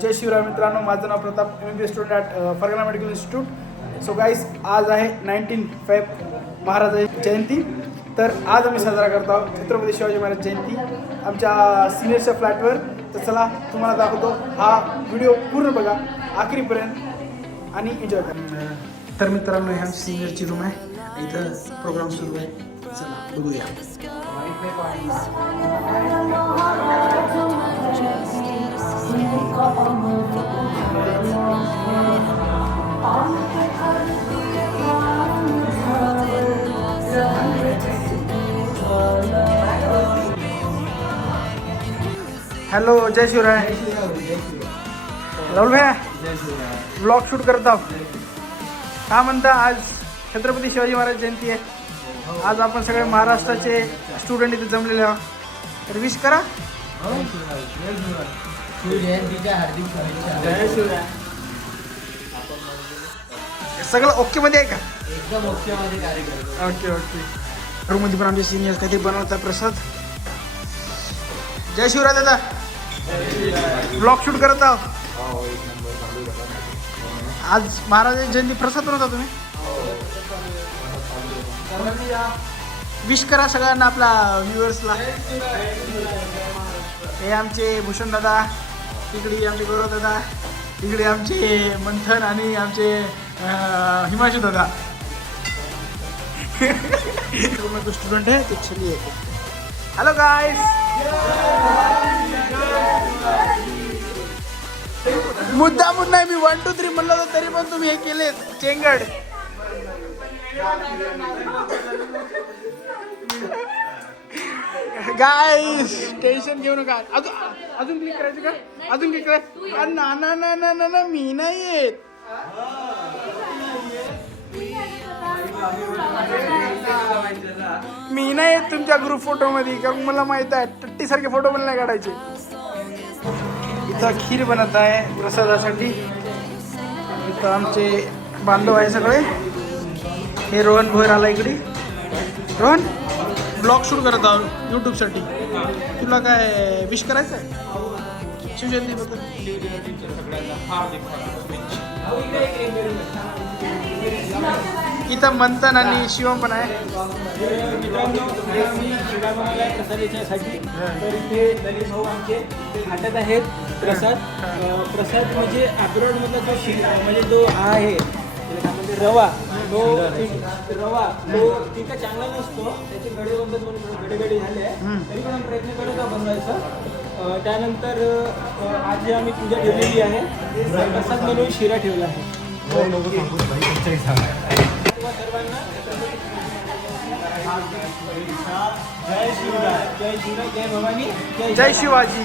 जय शिवराय मित्रांनो, माझं नाव Pratap, MBBS student at Fergana medical institute. So guys, आज आहे 19 फेब महाराज जयंती. तर आज आम्ही साजरा करतो आहोत छत्रपती शिवाजी महाराज जयंती आमच्या सिनियरच्या फ्लॅटवर. तर चला तुम्हाला दाखवतो, हा व्हिडिओ पूर्ण बघा आखरीपर्यंत आणि एन्जॉय करा. तर मित्रांनो, ही आमची सिनियरची रूम आहे, इथं प्रोग्राम सुरू आहे. चला बघूया. हॅलो, जय शिवराय. राहुल भैया, ब्लॉग शूट करत आहोत. काय म्हणता, आज छत्रपती शिवाजी महाराज जयंती आहे. आज आपण सगळे महाराष्ट्राचे स्टुडंट इथे जमलेले आहोत. तर विश करा. सगळं ओके मध्ये आहे का? एकदम ओके मध्ये कार्यक्रम. Okay okay. रूम मध्ये पण आमचे सिनियर कधी बनवतात प्रसाद. जय शिवराय दादा. ब्लॉग शूट करत आहोत. आज महाराज जयंती प्रसाद बनवता तुम्ही. विश करा सगळ्यांना, आपला व्ह्युअर्सला. हे आमचे भूषण दादा, तिकडे आमचे गौरव दादा, तिकडे आमचे मंथन आणि आमचे हिमांशू दादा. स्टुडंट आहे ते. चलिए. Hello guys. मुद्दा नाही, मी 1 2 3 म्हणलं होतं तरी पण तुम्ही हे केले चेंगड. गाइस, टेन्शन घेऊ नका. अजून क्लिक करायचं का? अजून क्लिक करायचं? ना ना ना ना ना ना, मी नाही येत. मी नाही येत तुमच्या ग्रुप फोटो मध्ये, कारण मला माहित आहे टट्टी सारखे फोटो पण नाही काढायचे. इथं खीर बनत आहे प्रसादासाठी. इथं आमचे बांधव आहे सगळे. हे रोहन भोयर आला इकडे. रोहन, ब्लॉग शूट करत आहोत यूट्यूबसाठी. तुला काय विश करायचं आहे शिवजयंतीबद्दल? इथं मंथन आणि शिवम पण आहे. मित्रांनो, मी शिवाबाला प्रसादासाठी तर इथे ललित भाऊ आमचे वाटत आहेत प्रसाद. प्रसाद म्हणजे अब्रॉडमधला जो म्हणजे जो हा आहे रवा, तो तितका चांगला नसतो. त्याचे गडे बनतात म्हणून गडे झाले आहे, तरी पण आम्ही प्रयत्न करत आहोत बनवायचा. त्यानंतर आज आम्ही पूजा ठेवलेली आहे. प्रसाद म्हणून शिरा ठेवला आहे. सर्वांना जय शिवराय, जय शिवराय, जय भवानी, जय शिवाजी.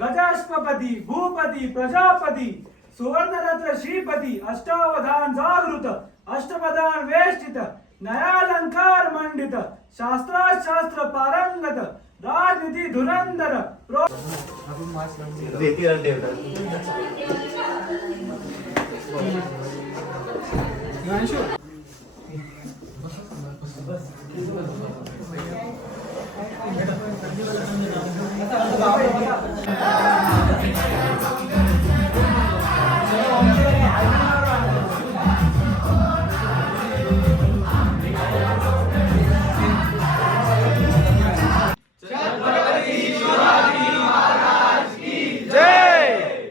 गजाष्टपती भूपती प्रजापती सुवर्णरत्न श्रीपती अष्टावधान जागृत अष्टपदान वेष्टित न्यायालंकार मंडित शास्त्रात शास्त्र पारंगत राजनीती धुरंधर जय